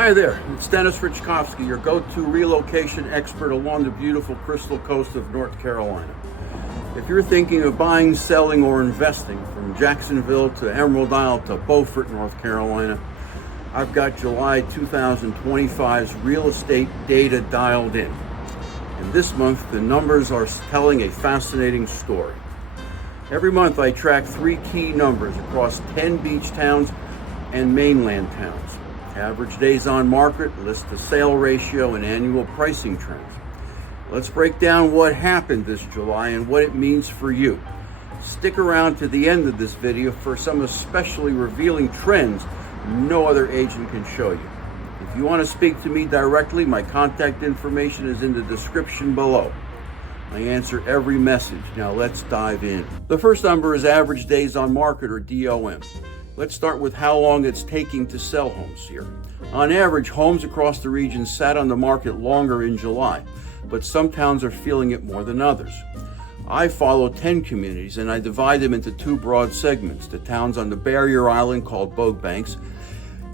Hi there, it's Denis Raczkowski, your go-to relocation expert along the beautiful Crystal Coast of North Carolina. If you're thinking of buying, selling, or investing from Jacksonville to Emerald Isle to Beaufort, North Carolina, I've got July 2025's real estate data dialed in. And this month, the numbers are telling a fascinating story. Every month, I track 3 key numbers across 10 beach towns and mainland towns. Average days on market, list to sale ratio, and annual pricing trends. Let's break down what happened this July and what it means for you. Stick around to the end of this video for some especially revealing trends no other agent can show you. If you want to speak to me directly, my contact information is in the description below. I answer every message. Now let's dive in. The first number is average days on market, or DOM. Let's start with how long it's taking to sell homes here. On average, homes across the region sat on the market longer in July, but some towns are feeling it more than others. I follow 10 communities and I divide them into 2 broad segments: the towns on the barrier island called Bogue Banks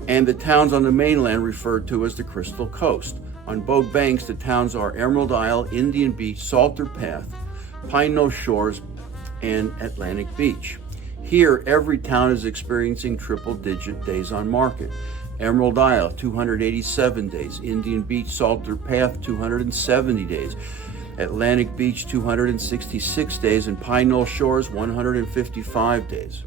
and the towns on the mainland referred to as the Crystal Coast. On Bogue Banks, the towns are Emerald Isle, Indian Beach, Salter Path, Pine Knoll Shores, and Atlantic Beach. Here, every town is experiencing triple-digit days on market. Emerald Isle, 287 days. Indian Beach, Salter Path, 270 days. Atlantic Beach, 266 days. And Pine Knoll Shores, 155 days.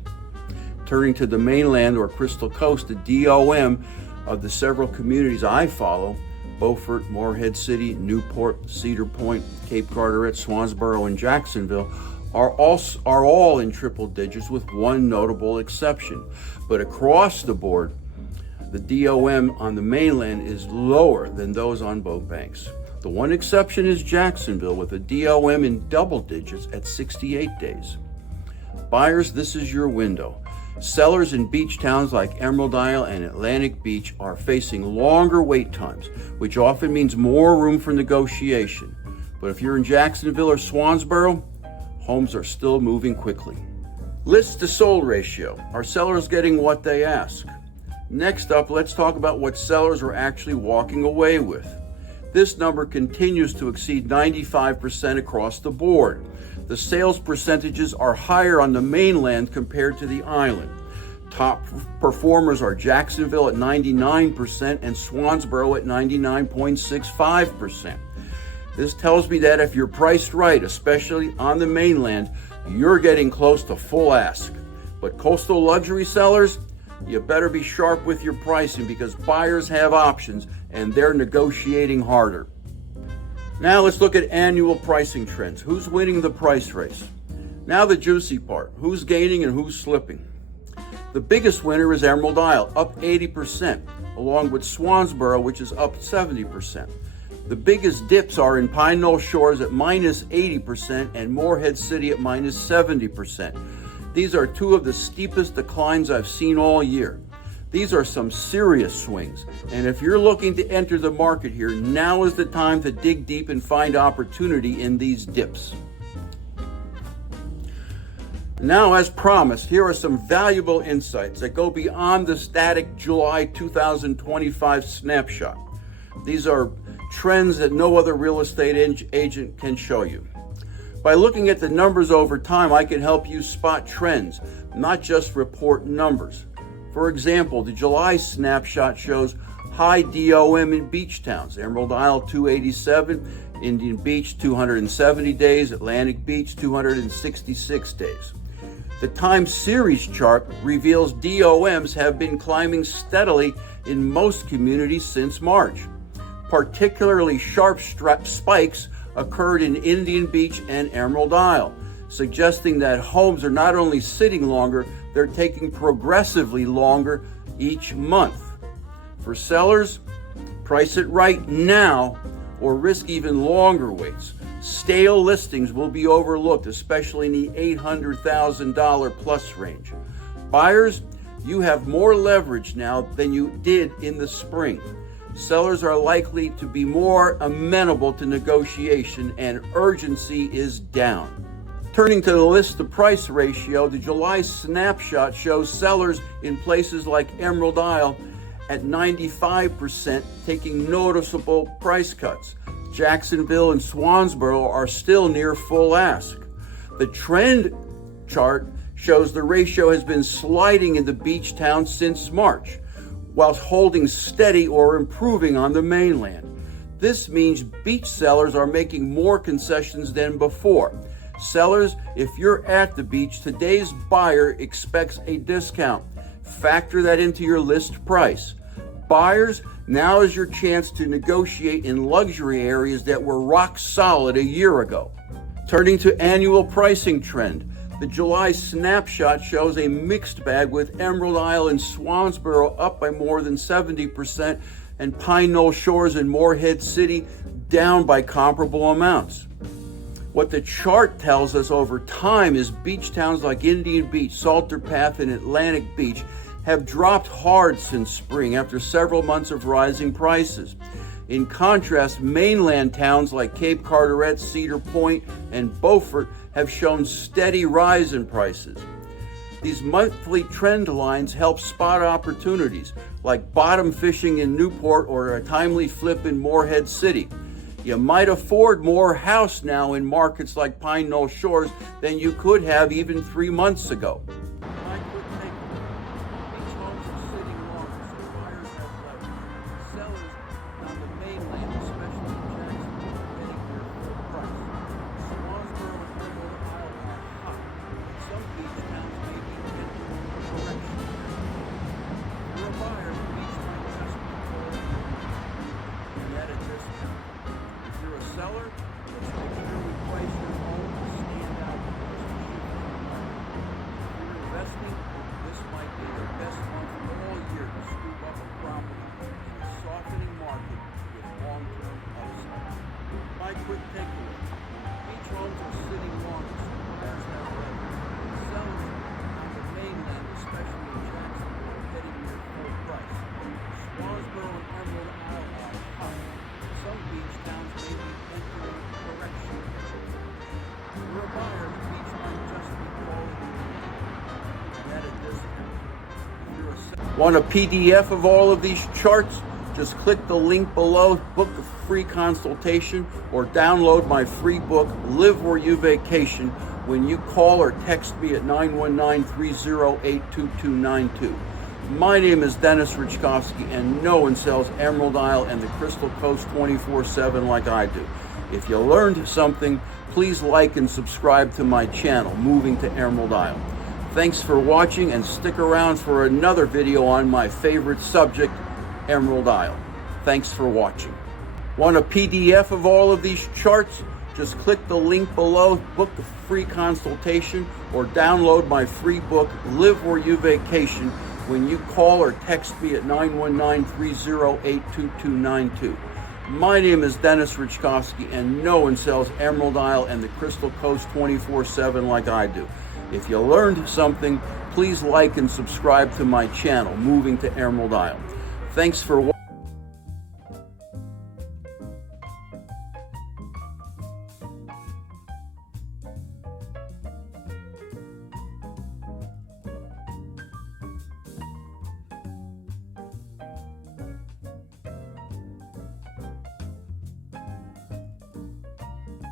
Turning to the mainland or Crystal Coast, the DOM of the several communities I follow, Beaufort, Morehead City, Newport, Cedar Point, Cape Carteret, Swansboro, and Jacksonville, are all in triple digits with one notable exception. But across the board, the DOM on the mainland is lower than those on Bogue Banks. The one exception is Jacksonville, with a DOM in double digits at 68 days. Buyers, this is your window. Sellers in beach towns like Emerald Isle and Atlantic Beach are facing longer wait times, which often means more room for negotiation. But if you're in Jacksonville or Swansboro, homes are still moving quickly. List to sold ratio. Are sellers getting what they ask? Next up, let's talk about what sellers are actually walking away with. This number continues to exceed 95% across the board. The sales percentages are higher on the mainland compared to the island. Top performers are Jacksonville at 99% and Swansboro at 99.65%. This tells me that if you're priced right, especially on the mainland, you're getting close to full ask. But coastal luxury sellers, you better be sharp with your pricing because buyers have options and they're negotiating harder. Now let's look at annual pricing trends. Who's winning the price race? Now the juicy part. Who's gaining and who's slipping? The biggest winner is Emerald Isle, up 80%, along with Swansboro, which is up 70%. The biggest dips are in Pine Knoll Shores at minus 80% and Morehead City at minus 70%. These are 2 of the steepest declines I've seen all year. These are some serious swings, and if you're looking to enter the market here, now is the time to dig deep and find opportunity in these dips. Now, as promised, here are some valuable insights that go beyond the static July 2025 snapshot. These are trends that no other real estate agent can show you. By looking at the numbers over time, I can help you spot trends, not just report numbers. For example, the July snapshot shows high DOM in beach towns: Emerald Isle 287, Indian Beach 270 days, Atlantic Beach 266 days. The time series chart reveals DOMs have been climbing steadily in most communities since March. Particularly sharp spikes occurred in Indian Beach and Emerald Isle, suggesting that homes are not only sitting longer, they're taking progressively longer each month. For sellers, price it right now or risk even longer waits. Stale listings will be overlooked, especially in the $800,000 plus range. Buyers, you have more leverage now than you did in the spring. Sellers are likely to be more amenable to negotiation and urgency is down. Turning to the list to price ratio, the July snapshot shows sellers in places like Emerald Isle at 95%, taking noticeable price cuts. Jacksonville and Swansboro are still near full ask. The trend chart shows the ratio has been sliding in the beach towns since March, whilst holding steady or improving on the mainland. This means beach sellers are making more concessions than before. Sellers, if you're at the beach, today's buyer expects a discount. Factor that into your list price. Buyers, now is your chance to negotiate in luxury areas that were rock solid a year ago. Turning to annual pricing trend. The July snapshot shows a mixed bag, with Emerald Isle and Swansboro up by more than 70% and Pine Knoll Shores and Morehead City down by comparable amounts. What the chart tells us over time is beach towns like Indian Beach, Salter Path, and Atlantic Beach have dropped hard since spring after several months of rising prices. In contrast, mainland towns like Cape Carteret, Cedar Point, and Beaufort have shown steady rise in prices. These monthly trend lines help spot opportunities, like bottom fishing in Newport or a timely flip in Morehead City. You might afford more house now in markets like Pine Knoll Shores than you could have even 3 months ago. Seller, let's make sure we price your home to stand out. If you're investing, this might be the best month all year to scoop up a property in a softening market with long-term upside. My quick takeaway: beach homes are sitting longer, so buyers have leverage. Sellers on the mainland, especially in Jacksonville, are heading near full price. Swansboro and Emerald Isle are hot. Some beach towns may be entering correction. For a buyer, the beach might just be calling you at a discount. If you're a seller, want a PDF of all of these charts? Just click the link below, book a free consultation, or download my free book, Live Where You Vacation, when you call or text me at 919-308-2292. My name is Denis Raczkowski, and no one sells Emerald Isle and the Crystal Coast 24/7 like I do. If you learned something, please like and subscribe to my channel, Moving to Emerald Isle. Thanks for watching, and stick around for another video on my favorite subject, Emerald Isle. Thanks for watching. Want a PDF of all of these charts? Just click the link below, book a free consultation, or download my free book, Live Where You Vacation, when you call or text me at 919-308-2292. My name is Denis Raczkowski, and no one sells Emerald Isle and the Crystal Coast 24/7 like I do. If you learned something, please like and subscribe to my channel, Moving to Emerald Isle. Thanks for watching.